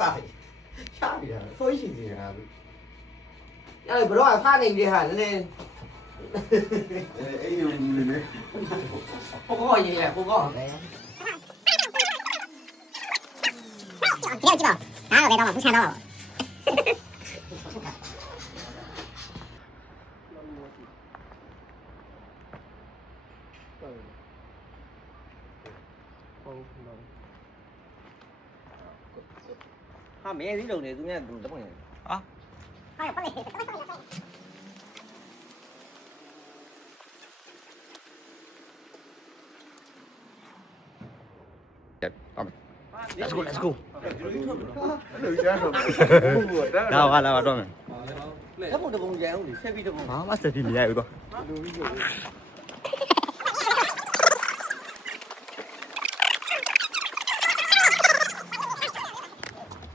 စားရရှားပြီလားဆိုရှိနေတာဘူးအဲ့ဘရောကစားနေပြီဟာနည်းနည်းအဲအဲ့ဒီမူနေဘောကောရေရေဘောကောလေဒီကကြည့်ပါဒါတော့လည်းတော့မှပူဆန်တော့ပါ 아, 매일이로 그래. 그냥 놀다 보네. 아? 아, 빨리. Let's go, let's go. Đâu à, đâu à, đâu à. Có một đồng dạng thì xe vi đồng. Đó, bắt xe thì mình ra rồi.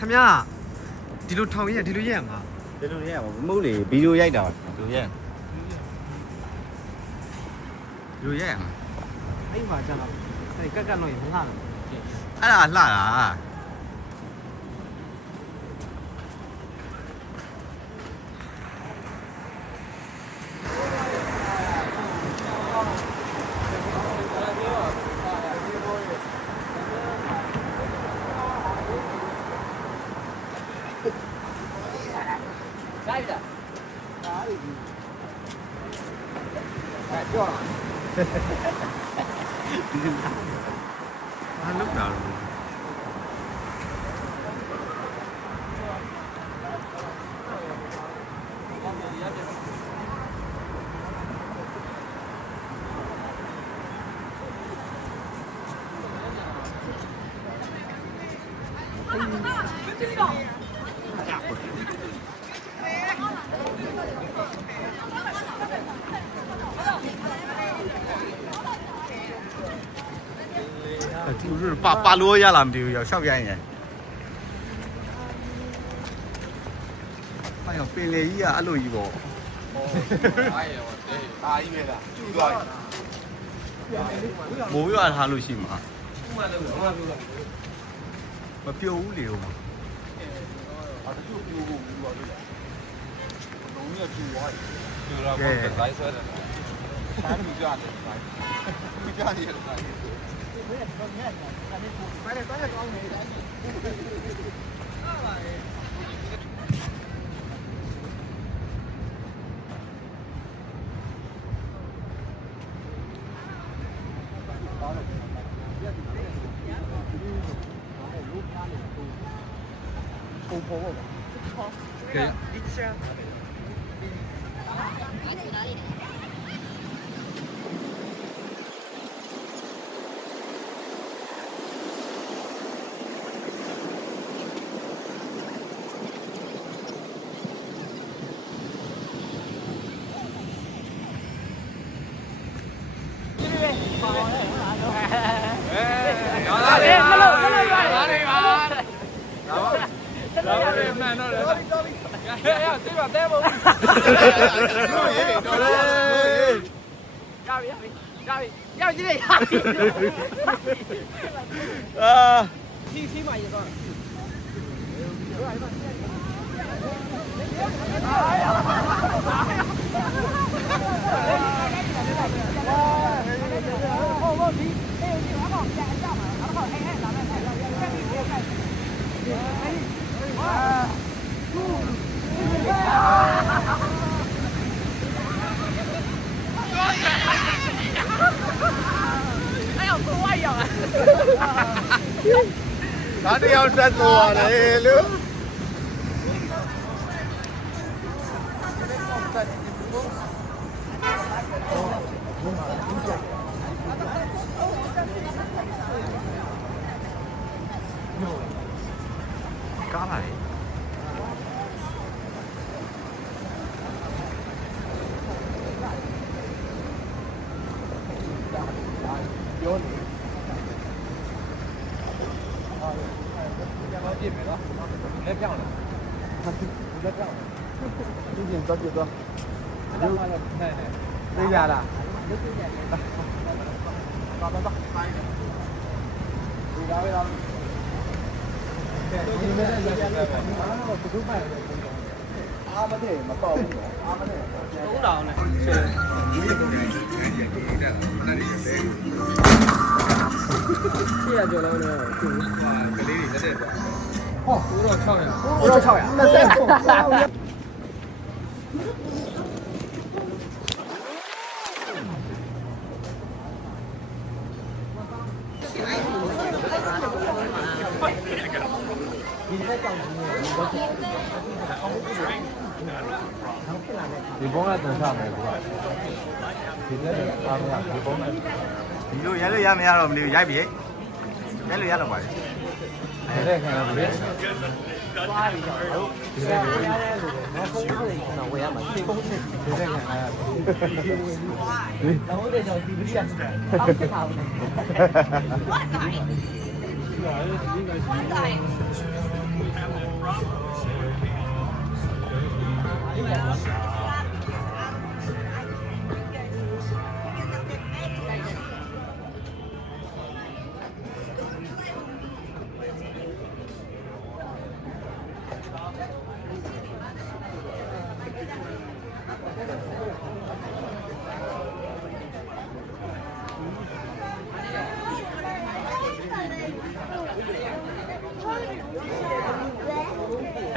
ခမရဒီလိုထောင်ရက်ဒီလိုရက်မှာဒီလိုရက်မှာမဟုတ်လေဗီဒီယိုရိုက်တာပါဒီလိုရက်ဒီလိုရက်မှာအဲ့မှာကျတော့အဲ့ကက်ကက်တော့ရမလှဘူးအဲ့ဒါလှတာ Dạ chưa Hết lúc nào? Hãy subscribe cho kênh Ghiền Mì ဒီဥရပါပါလို့ရလားမသိဘူးရောက်ရှောက်ရိုင်းရယ်အဲ့တော့ပင်လေကြီးကအဲ့လိုကြီးပေါ့အာကြီးပဲလားကျူသွားပြီမိုးရွာထားလို့ရှိမှာမပြိုဘူးလေဟိုမှာအာတူပြိုဘူးဘူးပါလို့လုံးရပြိုသွားပြီကျူတော့ကဇိုင်းဆွဲတယ်ဘာလို့ကြားတယ်ဘာလို့ကြားတယ် Yeah, yeah, yeah. I mean, I don't know. တယ်မှန်တော့တယ်ဟဲ့ဟဲ့သိပါသေးပါဘူးရပြီရပြီရပြီရပြီရပြီအာစီစီမရေတော့အာ 나도 양산 좋아하네 루 đó chưa cơ đi ra là Hãy subscribe cho kênh Ghiền Mì Gõ Để không bỏ lỡ những video hấp ဒီဘုံကတန်ဆမယ်ကွာဒီလက်ပါမရဒီဘုံကဒီလိုရဲလို့ရမရတော့မလို့ရိုက်ပြီရိုက်လို့ရတော့ပါလေအဲ့ဒါခံရပြီသွားပြီကြောင့်တို့ဒီစက်ကိုနောက်ဆုံးအားလေးကတော့ဝယ်ရမှာဒီပုံးနဲ့ဒီစက်ခံရတာဟုတ်တယ်ကြောင့်ဒီပရိယတ်အောက်ချက်ပါဘူး What guy? What guy? Yeah.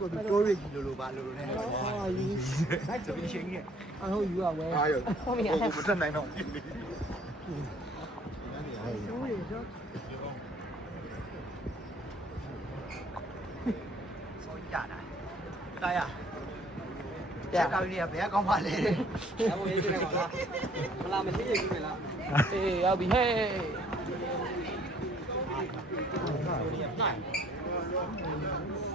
သူကသူ storage လိုလိုပါလိုလိုနဲ့တော့ဆိုပြီးချင်းနေအဟုတ်ယူရဝဲအားရဟုတ်ပြီမထက်နိုင်တော့ဆောင်းကြတာတာယာကျက်ကောင်ကြီးကဘယ်ကောင်းပါလဲ။ဟုတ်ရေးကြပါ။မလာမရှိရင်ပြီလား။အေးရောက်ပြီဟဲ့။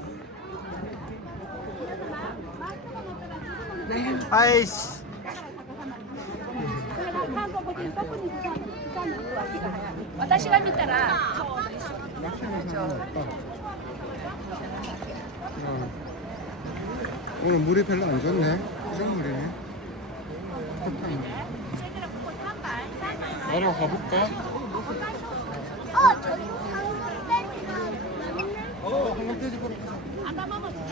아이씨 어. 오늘 물이 별로 안 좋네. 이런 물이네. 나랑 가볼까? 어, 저기 방금 뺀 어, 한번 떼지 보러 뭐. 가자.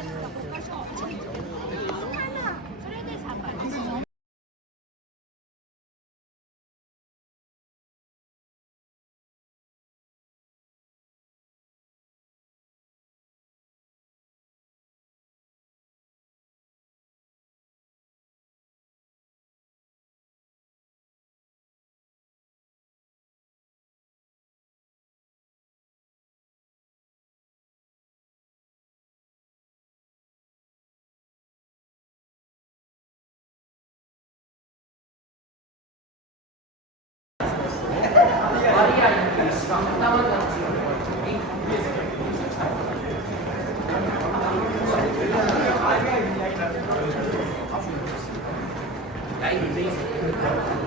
Thank you.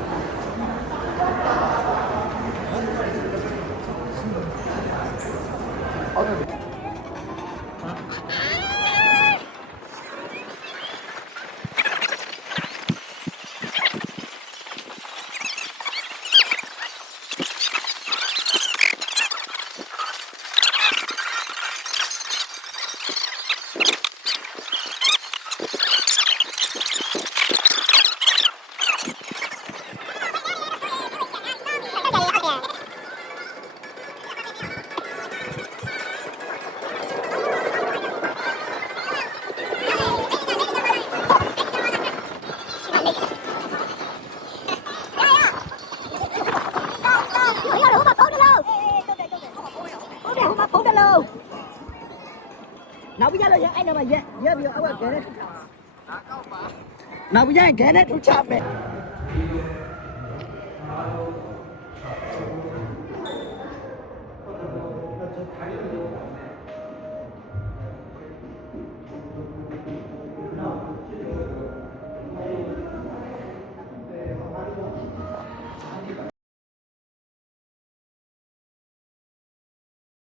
ခဲနဲ့ထုတ်ချမယ်။နောက်ပြန်ခဲနဲ့ထုတ်ချမယ်။